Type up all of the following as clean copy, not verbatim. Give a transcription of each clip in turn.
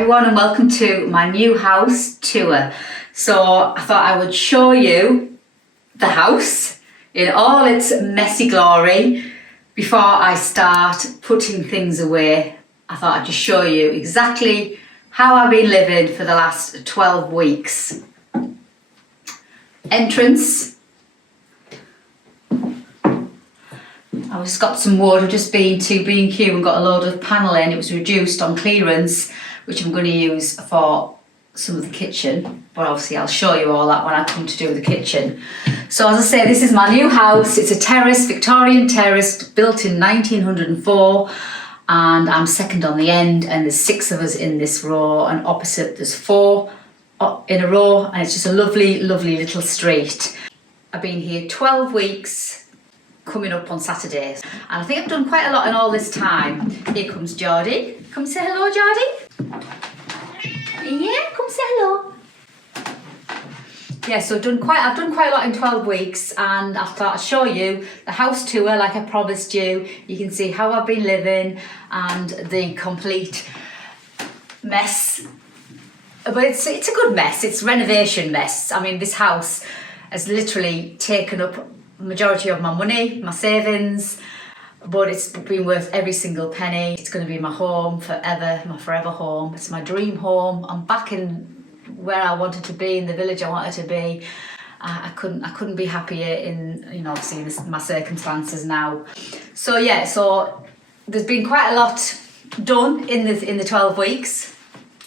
everyone and welcome to my new house tour. So I thought I would show you the house in all its messy glory. Before I start putting things away, I thought I'd just show you exactly how I've been living for the last 12 weeks. Entrance. I've just got some wood. I've just been to B&Q and got a load of panelling. It was reduced on clearance, which I'm going to use for some of the kitchen. But obviously I'll show you all that when I come to do the kitchen. So as I say, this is my new house. It's a terrace, Victorian terrace, built in 1904. And I'm second on the end, and there's 6 of us in this row, and opposite there's 4 in a row, and it's just a lovely, lovely little street. I've been here 12 weeks. Coming up on Saturdays, and I think I've done quite a lot in all this time. Here comes Geordie. Come say hello, Geordie. Yeah, come say hello. Yeah, so I've done quite a lot in 12 weeks, and I thought I'd show you the house tour like I promised you. You can see how I've been living and the complete mess. But it's a good mess. It's renovation mess. I mean, this house has literally taken up majority of my money, my savings, but it's been worth every single penny. It's going to be my home forever, my forever home. It's my dream home. I'm back in where I wanted to be, in the village I wanted to be. I couldn't be happier in, obviously my circumstances now. So yeah, so there's been quite a lot done in the 12 weeks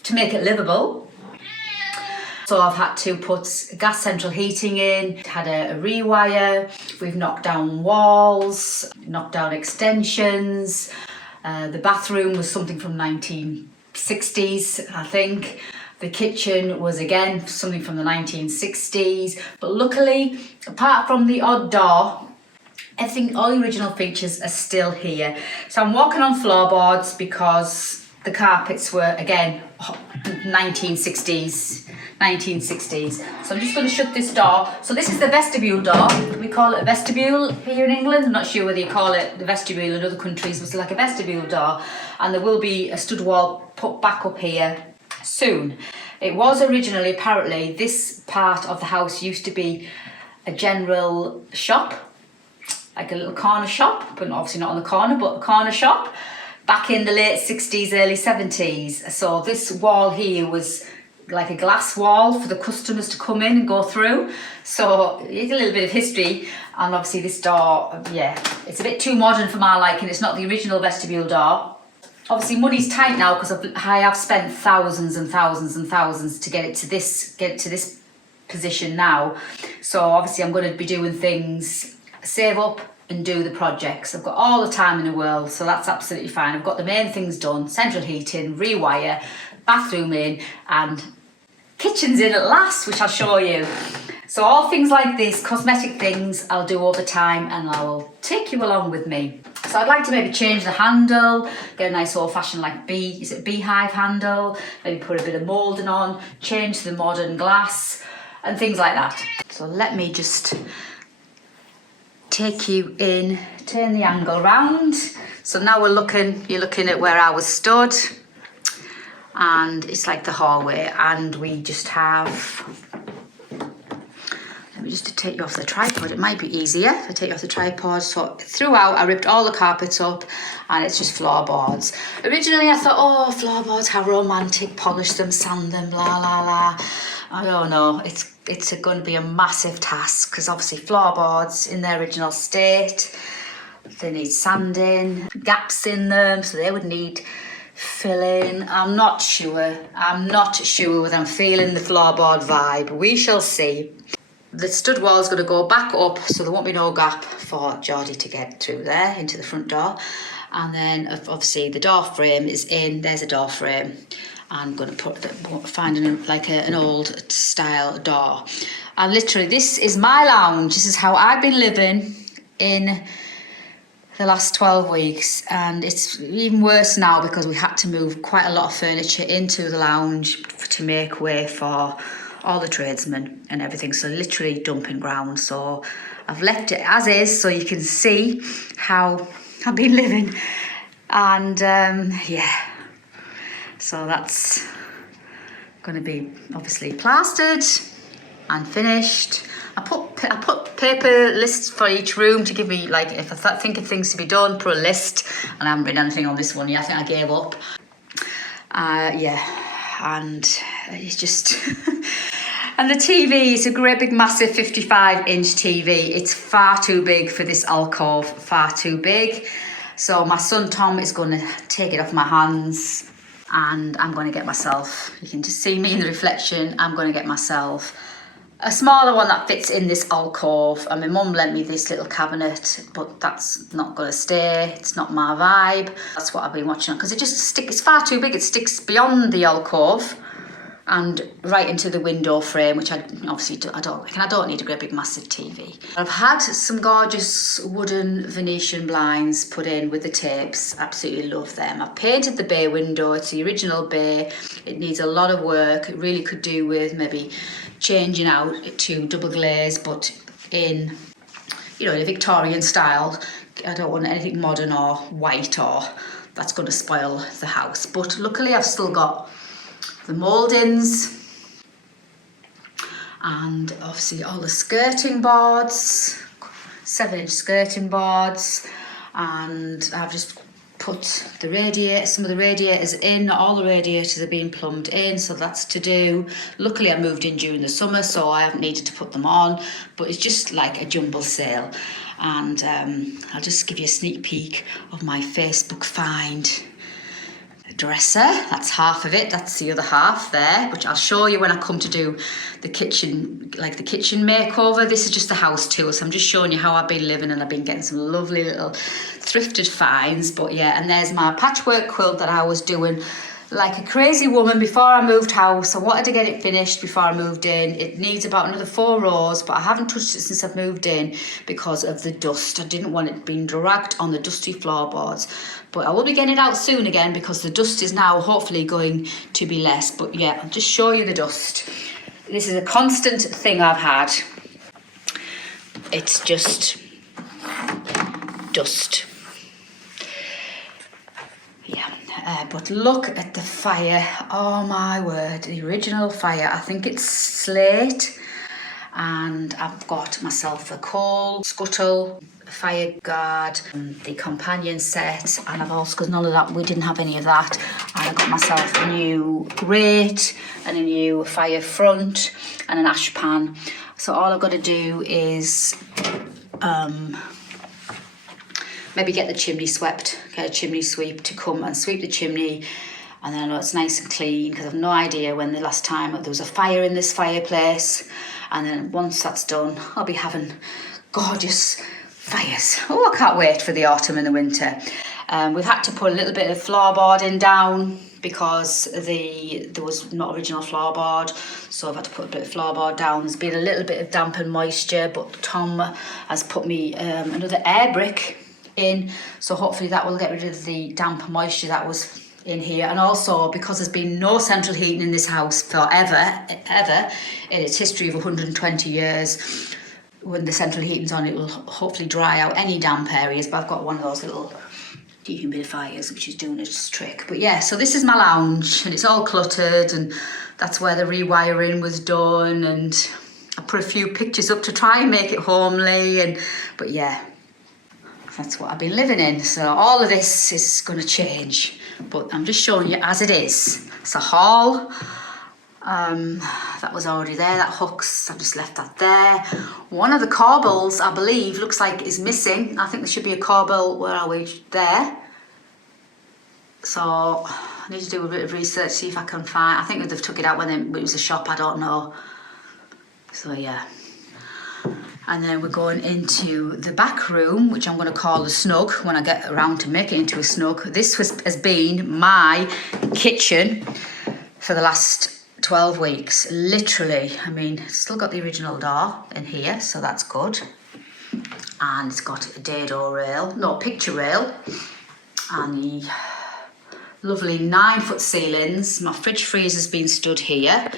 to make it livable. So I've had to put gas central heating in, had a rewire, we've knocked down walls, knocked down extensions. The bathroom was something from 1960s, I think. The kitchen was again something from the 1960s. But luckily, apart from the odd door, everything, all the original features are still here. So I'm walking on floorboards because the carpets were again 1960s. So I'm just going to shut this door. So this is the vestibule door. We call it a vestibule here in England. I'm not sure whether you call it the vestibule in other countries, but it's like a vestibule door. And there will be a stud wall put back up here soon. It was originally, apparently, this part of the house used to be a general shop, like a little corner shop, but obviously not on the corner, but a corner shop, back in the late 60s, early 70s. So this wall here was like a glass wall for the customers to come in and go through. So it's a little bit of history, and obviously this door, yeah, it's a bit too modern for my liking. It's not the original vestibule door. Obviously money's tight now because I have spent thousands and thousands and thousands to get it to this position now. So obviously I'm going to be doing things, save up and do the projects. I've got all the time in the world, so that's absolutely fine. I've got the main things done: central heating, rewire, bathroom in, and kitchen's in at last, which I'll show you. So all things like this, cosmetic things, I'll do over time, and I'll take you along with me. So I'd like to maybe change the handle, get a nice old-fashioned like beehive handle, maybe put a bit of moulding on, change the modern glass and things like that. So let me just take you in, turn the angle round. So now you're looking at where I was stood, and it's like the hallway, and we just have, let me just take you off the tripod, it might be easier if I take you off the tripod. So throughout I ripped all the carpets up, and it's just floorboards. Originally I thought, oh, floorboards, how romantic, polish them, sand them, la la la. I don't know, it's going to be a massive task, because obviously floorboards in their original state, they need sanding, gaps in them, so they would need filling. I'm not sure whether I'm feeling the floorboard vibe. We shall see. The stud wall is going to go back up, so there won't be no gap for Geordie to get through there into the front door. And then obviously the door frame is in. There's a door frame. I'm going to find an old style door. And literally, this is my lounge. This is how I've been living in the last 12 weeks, and it's even worse now because we had to move quite a lot of furniture into the lounge to make way for all the tradesmen and everything. So literally dumping ground. So I've left it as is, so you can see how I've been living. And yeah, so that's going to be obviously plastered and finished. I put paper lists for each room to give me, like, if I think of things to be done, put a list. And I haven't written anything on this one yet. I think I gave up. Yeah, and it's just... And the TV is a great big massive 55-inch TV. It's far too big for this alcove, far too big. So my son Tom is going to take it off my hands, and I'm going to get myself, you can just see me in the reflection, I'm going to get myself a smaller one that fits in this alcove. And my mum lent me this little cabinet, but that's not going to stay. It's not my vibe. That's what I've been watching on, because it's far too big. It sticks beyond the alcove and right into the window frame, which I don't need a great big massive TV. I've had some gorgeous wooden Venetian blinds put in with the tapes. Absolutely love them. I've painted the bay window. It's the original bay. It needs a lot of work. It really could do with maybe changing out to double glaze, but in, you know, in a Victorian style. I don't want anything modern or white, or that's going to spoil the house. But luckily I've still got the mouldings, and obviously all the skirting boards, 7-inch skirting boards, and I've just put some of the radiators in. Not all the radiators are being plumbed in, so that's to do. Luckily I moved in during the summer, so I haven't needed to put them on, but it's just like a jumble sale. And I'll just give you a sneak peek of my Facebook find. Dresser, that's half of it, that's the other half there, which I'll show you when I come to do the kitchen, like the kitchen makeover. This is just the house tour, so I'm just showing you how I've been living, and I've been getting some lovely little thrifted finds. But yeah, and there's my patchwork quilt that I was doing like a crazy woman before I moved house. I wanted to get it finished before I moved in. It needs about another 4 rows, but I haven't touched it since I've moved in because of the dust. I didn't want it being dragged on the dusty floorboards. But I will be getting it out soon again, because the dust is now hopefully going to be less. But yeah, I'll just show you the dust. This is a constant thing I've had. It's just dust. Yeah, but look at the fire. Oh my word, the original fire. I think it's slate. And I've got myself a coal scuttle, a fire guard, the companion set, and I've also, because none of that, we didn't have any of that, and I got myself a new grate and a new fire front and an ash pan. So all I've got to do is maybe get the chimney swept, get a chimney sweep to come and sweep the chimney, and then I know it's nice and clean, because I've no idea when the last time there was a fire in this fireplace. And then once that's done, I'll be having gorgeous fires. Oh, I can't wait for the autumn and the winter. We've had to put a little bit of floorboarding down because there was not original floorboard, so I've had to put a bit of floorboard down. There's been a little bit of damp and moisture, but Tom has put me another air brick in, so hopefully that will get rid of the damp and moisture that was in here. And also, because there's been no central heating in this house forever, ever, in its history of 120 years, when the central heating's on, it will hopefully dry out any damp areas. But I've got one of those little dehumidifiers which is doing its trick. But yeah, so this is my lounge, and it's all cluttered, and that's where the rewiring was done, and I put a few pictures up to try and make it homely. But yeah, that's what I've been living in. So all of this is going to change, but I'm just showing you as it is. It's a haul. That was already there, that hooks, I've just left that there. One of the corbels, I believe, looks like is missing. I think there should be a corbel, where are we? There. So I need to do a bit of research, see if I can find, I think they've took it out when it was a shop, I don't know. So yeah. And then we're going into the back room, which I'm going to call the snug when I get around to make it into a snug. This has been my kitchen for the last 12 weeks, literally. I mean, it's still got the original door in here, so that's good. And it's got a dado rail, no, picture rail, and the lovely 9-foot ceilings. My fridge freezer's been stood here.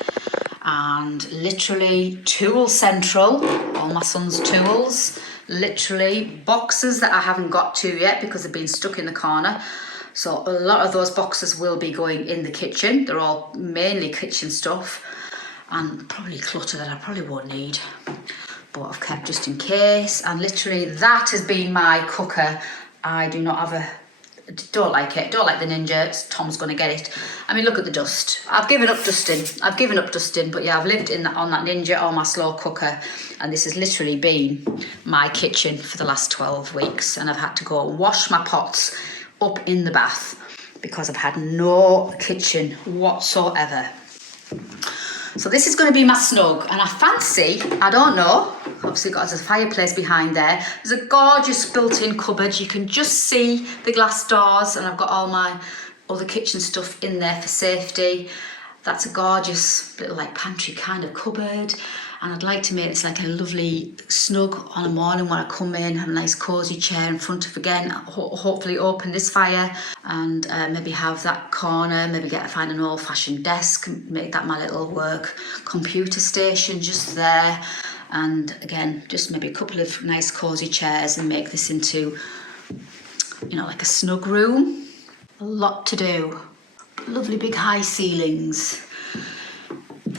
And literally tool central, all my son's tools, literally boxes that I haven't got to yet because they've been stuck in the corner. So a lot of those boxes will be going in the kitchen. They're all mainly kitchen stuff and probably clutter that I probably won't need, but I've kept just in case. And literally that has been my cooker. I do not have don't like it, don't like the Ninja. Tom's gonna get it. I mean, look at the dust. I've given up dusting, but yeah, I've lived on that Ninja or my slow cooker, and this has literally been my kitchen for the last 12 weeks, and I've had to go and wash my pots up in the bath because I've had no kitchen whatsoever. So this is going to be my snug, and I fancy, I don't know, obviously got a fireplace behind there. There's a gorgeous built-in cupboard. You can just see the glass doors, and I've got all my other kitchen stuff in there for safety. That's a gorgeous little like pantry kind of cupboard, and I'd like to make this like a lovely snug on a morning when I come in, have a nice cosy chair in front of, again, hopefully open this fire, and maybe have that corner, maybe find an old-fashioned desk, make that my little work computer station just there, and again, just maybe a couple of nice cosy chairs and make this into, you know, like a snug room. A lot to do. Lovely big high ceilings.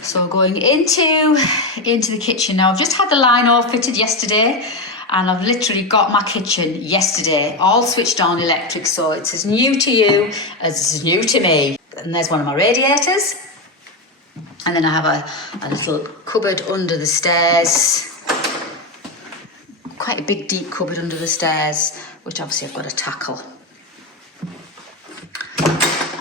So going into the kitchen now. I've just had the line all fitted yesterday, and I've literally got my kitchen yesterday all switched on electric, so it's as new to you as it's new to me. And there's one of my radiators, and then I have a little cupboard under the stairs, quite a big deep cupboard under the stairs, which obviously I've got to tackle.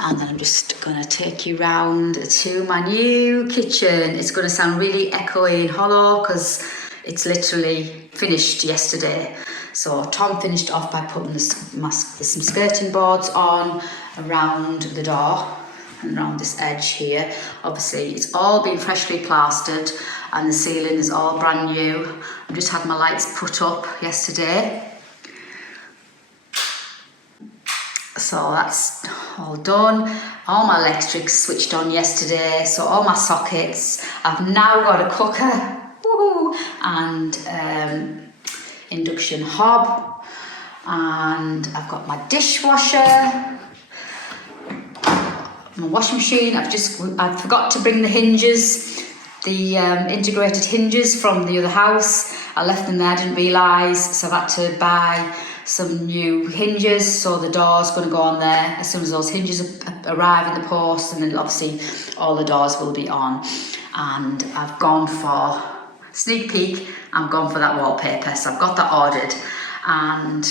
And then I'm just going to take you round to my new kitchen. It's going to sound really echoey and hollow because it's literally finished yesterday. So Tom finished off by putting some skirting boards on around the door and around this edge here. Obviously it's all been freshly plastered and the ceiling is all brand new. I've just had my lights put up yesterday. So that's all done. All my electrics switched on yesterday, so all my sockets. I've now got a cooker, woohoo, and induction hob, and I've got my dishwasher, my washing machine. I forgot to bring the hinges, the integrated hinges from the other house. I left them there, I didn't realise, so I've had to buy some new hinges, so the door's going to go on there as soon as those hinges arrive in the post, and then obviously all the doors will be on. And I've gone for sneak peek, I'm gone for that wallpaper, so I've got that ordered. And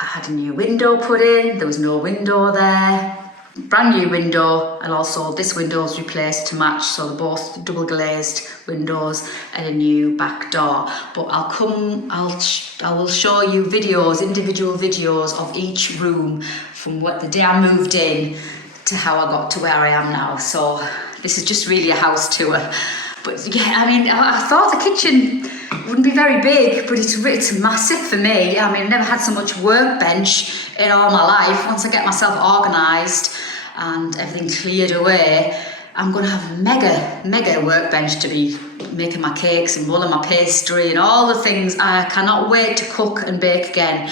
I had a new window put in, there was no window there, brand new window, and also this window's replaced to match, so they're both double glazed windows and a new back door. But I will show you individual videos of each room from the day I moved in to how I got to where I am now. So this is just really a house tour. But yeah, I mean, I thought the kitchen wouldn't be very big, but it's massive for me. I mean, I've never had so much workbench in all my life. Once I get myself organised and everything cleared away, I'm going to have a mega workbench to be making my cakes and rolling my pastry and all the things. I cannot wait to cook and bake again.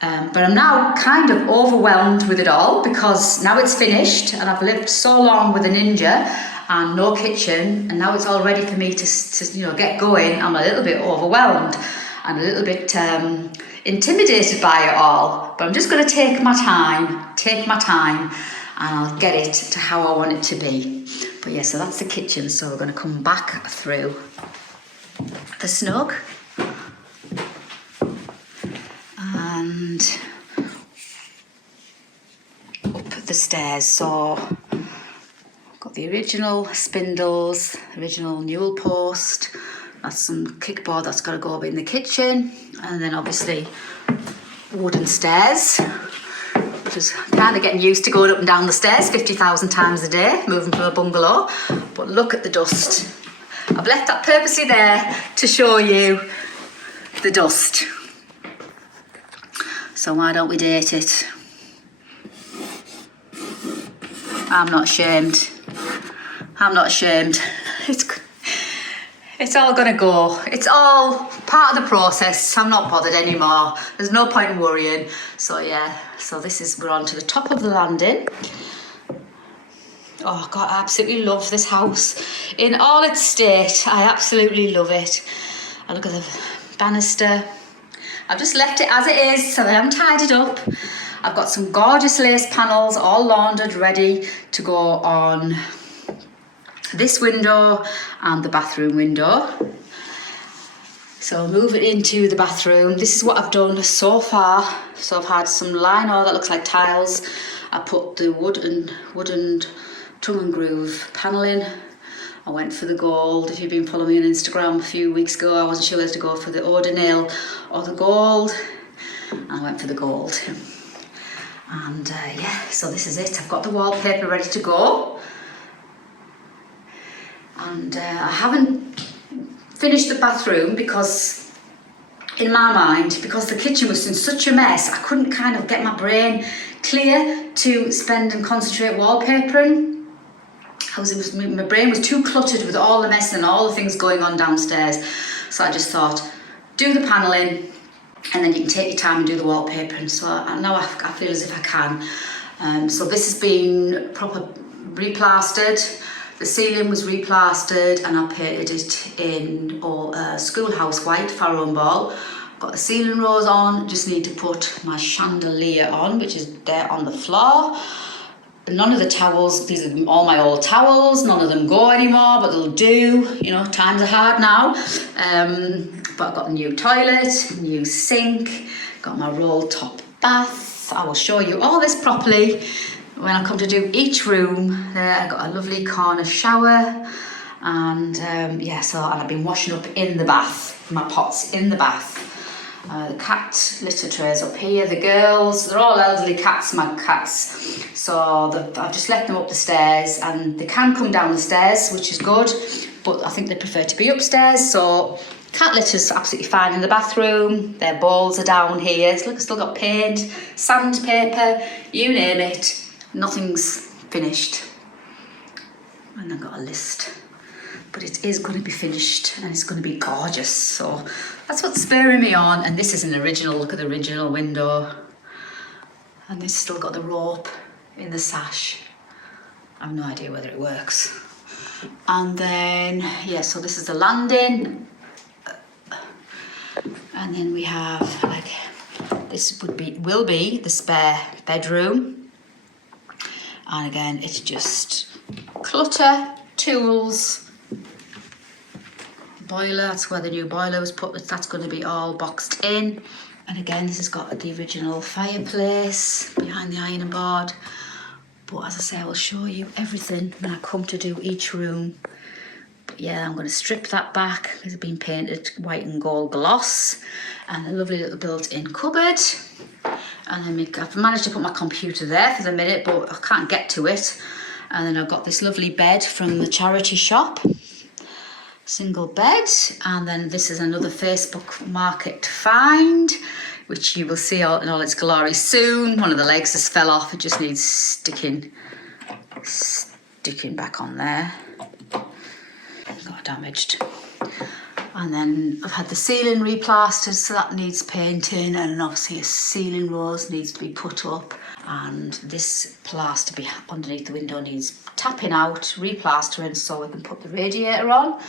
But I'm now kind of overwhelmed with it all because now it's finished and I've lived so long with a Ninja and no kitchen, and now it's all ready for me to get going. I'm a little bit overwhelmed and a little bit intimidated by it all, but I'm just going to take my time, and I'll get it to how I want it to be. But yeah, so that's the kitchen. So we're going to come back through the snug and up the stairs. So got the original spindles, original newel post, that's some kickboard that's got to go up in the kitchen, and then obviously wooden stairs, which is kind of getting used to going up and down the stairs 50,000 times a day, moving from a bungalow. But look at the dust. I've left that purposely there to show you the dust. So why don't we date it? I'm not ashamed. It's all gonna go. It's all part of the process. I'm not bothered anymore. There's no point in worrying. So yeah, so we're on to the top of the landing. Oh God, I absolutely love this house. In all its state, I absolutely love it. I look at the banister. I've just left it as it is, so I haven't tied it up. I've got some gorgeous lace panels, all laundered, ready to go on this window and the bathroom window. So I'll move it into the bathroom. This is what I've done so far. So I've had some lino that looks like tiles. I put the wooden tongue and groove panelling. I went for the gold. If you've been following me on Instagram a few weeks ago, I wasn't sure whether to go for the ordinale or the gold. I went for the gold. And yeah, so this is it. I've got the wallpaper ready to go. And I haven't finished the bathroom because, in my mind, because the kitchen was in such a mess, I couldn't kind of get my brain clear to spend and concentrate wallpapering. My brain was too cluttered with all the mess and all the things going on downstairs. So I just thought, do the panelling and then you can take your time and do the wallpaper. And so now I feel as if I can. So this has been proper replastered. The ceiling was replastered and I painted it in schoolhouse white, Farrow and Ball. Got the ceiling rose on, just need to put my chandelier on, which is there on the floor. None of the towels, these are all my old towels, none of them go anymore, but they'll do, you know, times are hard now. But I've got a new toilet, new sink, got my roll top bath. I will show you all this properly when I come to do each room. There I've got a lovely corner shower and yeah, so and I've been washing up in the bath, my pots in the bath. The cat litter trays up here, the girls, they're all elderly cats, my cats. So I've just let them up the stairs and they can come down the stairs, which is good, but I think they prefer to be upstairs. So cat litter's absolutely fine in the bathroom. Their balls are down here. Look, I've still got paint, sandpaper, you name it. Nothing's finished. And I've got a list. But it is going to be finished and it's going to be gorgeous. So that's what's spurring me on. And this is an original, look at the original window. And it's still got the rope in the sash. I have no idea whether it works. And then, yeah, so this is the landing. And then we have, like, this will be the spare bedroom. And again, it's just clutter, tools, boiler, that's where the new boiler was put, that's going to be all boxed in. And again, this has got the original fireplace behind the ironing board. But as I say, I will show you everything when I come to do each room. But yeah, I'm going to strip that back. It's been painted white and gold gloss. And a lovely little built-in cupboard. And then I've managed to put my computer there for the minute, but I can't get to it. And then I've got this lovely bed from the charity shop. Single bed, and then this is another Facebook Market find, which you will see in all its glory soon. One of the legs just fell off, it just needs sticking back on there. Got damaged. And then I've had the ceiling replastered, so that needs painting, and obviously a ceiling rose needs to be put up, and this plaster underneath the window needs tapping out, replastering, so we can put the radiator on.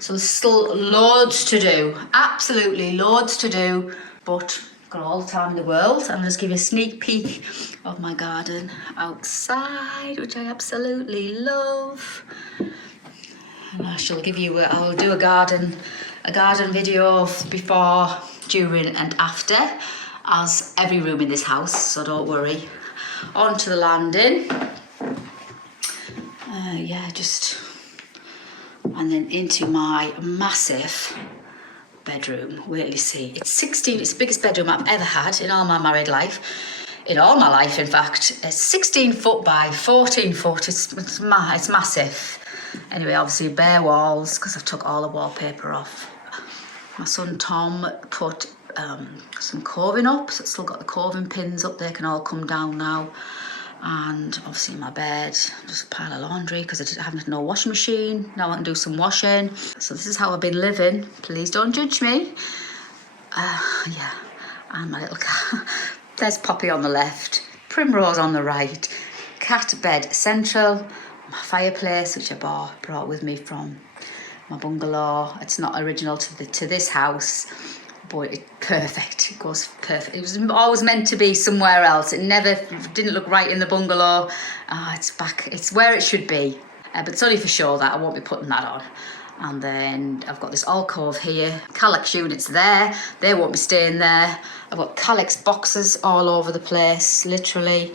So there's still loads to do, absolutely loads to do, but I've got all the time in the world. I'm going to just give you a sneak peek of my garden outside, which I absolutely love. And I'll do a garden video of before, during and after, as every room in this house, so don't worry. On to the landing. Yeah, and then into my massive bedroom. Wait till you see. It's the biggest bedroom I've ever had in all my married life. In all my life, in fact. It's 16 foot by 14 foot. It's massive. Anyway, obviously bare walls because I've took all the wallpaper off. My son Tom put some coving up, so it's still got the coving pins up. They can all come down now. And obviously my bed, just a pile of laundry because I haven't no washing machine. Now I can do some washing. So this is how I've been living. Please don't judge me. Yeah, and my little cat. There's Poppy on the left, Primrose on the right, cat bed central, my fireplace, which I brought with me from my bungalow. It's not original to this house, but it's perfect. It goes perfect. It was always meant to be somewhere else. It never didn't look right in the bungalow. It's back. It's where it should be. But it's only for show that I won't be putting that on. And then I've got this alcove here. Calyx units there. They won't be staying there. I've got Calyx boxes all over the place, literally.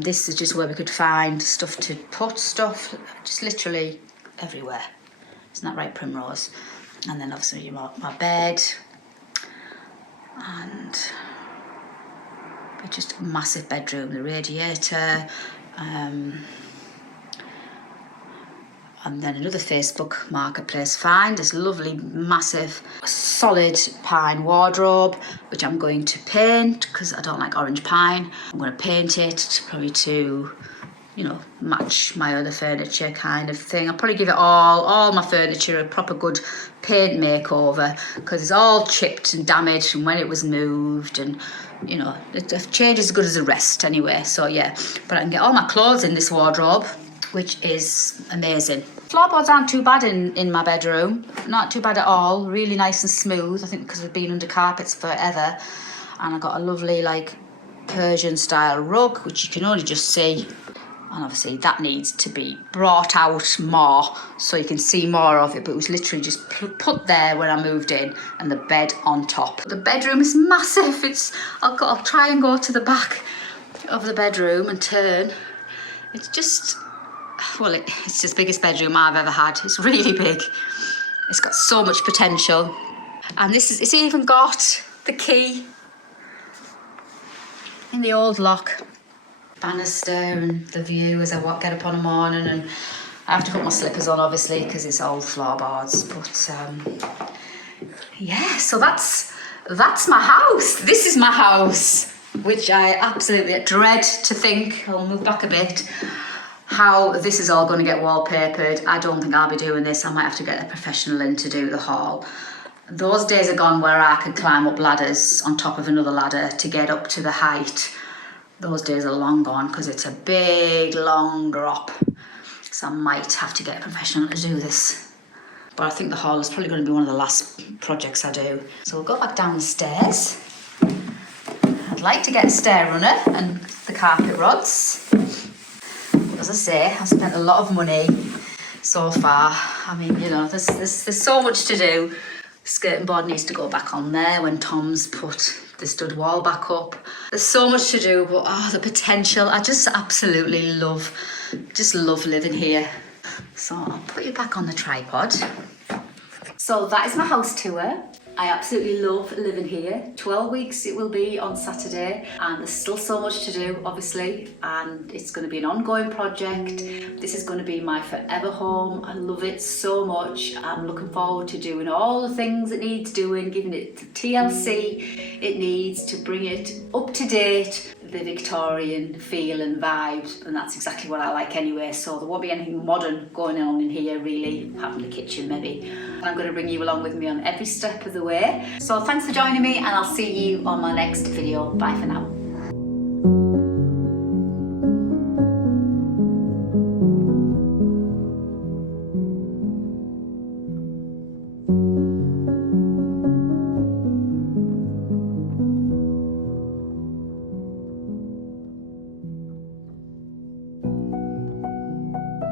This is just where we could find stuff to put stuff, just literally everywhere. Isn't that right, Primrose? And then obviously my bed. And it's just a massive bedroom, the radiator. And then another Facebook Marketplace find, this lovely, massive, solid pine wardrobe, which I'm going to paint because I don't like orange pine. I'm going to paint it probably to, you know, match my other furniture kind of thing. I'll probably give it all my furniture a proper good paint makeover because it's all chipped and damaged from when it was moved, and you know, the change is as good as the rest anyway. So yeah, but I can get all my clothes in this wardrobe, which is amazing. Floorboards aren't too bad in my bedroom, not too bad at all, really nice and smooth, I think because I've been under carpets forever. And I've got a lovely like Persian style rug, which you can only just see, and obviously that needs to be brought out more so you can see more of it, but it was literally just put there when I moved in, and the bed on top. The bedroom is massive. I'll try and go to the back of the bedroom and turn. It's just, well, it's the biggest bedroom I've ever had. It's really big. It's got so much potential. And it's even got the key in the old lock. Banister and the view as I get up on a morning, and I have to put my slippers on obviously because it's old floorboards. But yeah, so that's my house. This is my house, which I absolutely dread to think. I'll move back a bit. How this is all going to get wallpapered. I don't think I'll be doing this. I might have to get a professional in to do the hall. Those days are gone where I could climb up ladders on top of another ladder to get up to the height. Those days are long gone because it's a big, long drop. So I might have to get a professional to do this. But I think the hall is probably going to be one of the last projects I do. So we'll go back down the stairs. I'd like to get a stair runner and the carpet rods. As I say, I've spent a lot of money so far. I mean, you know, there's so much to do. The skirting board needs to go back on there when Tom's put the stud wall back up. There's so much to do, but the potential, I just absolutely love living here. So I'll put you back on the tripod. So that is my house tour. I absolutely love living here. 12 weeks it will be on Saturday, and there's still so much to do, obviously, and it's going to be an ongoing project. This is going to be my forever home. I love it so much. I'm looking forward to doing all the things it needs doing, giving it the TLC it needs to bring it up to date, the Victorian feel and vibes, and that's exactly what I like anyway. So there won't be anything modern going on in here really, apart from the kitchen maybe. And I'm going to bring you along with me on every step of the way. So thanks for joining me, and I'll see you on my next video. Bye for now.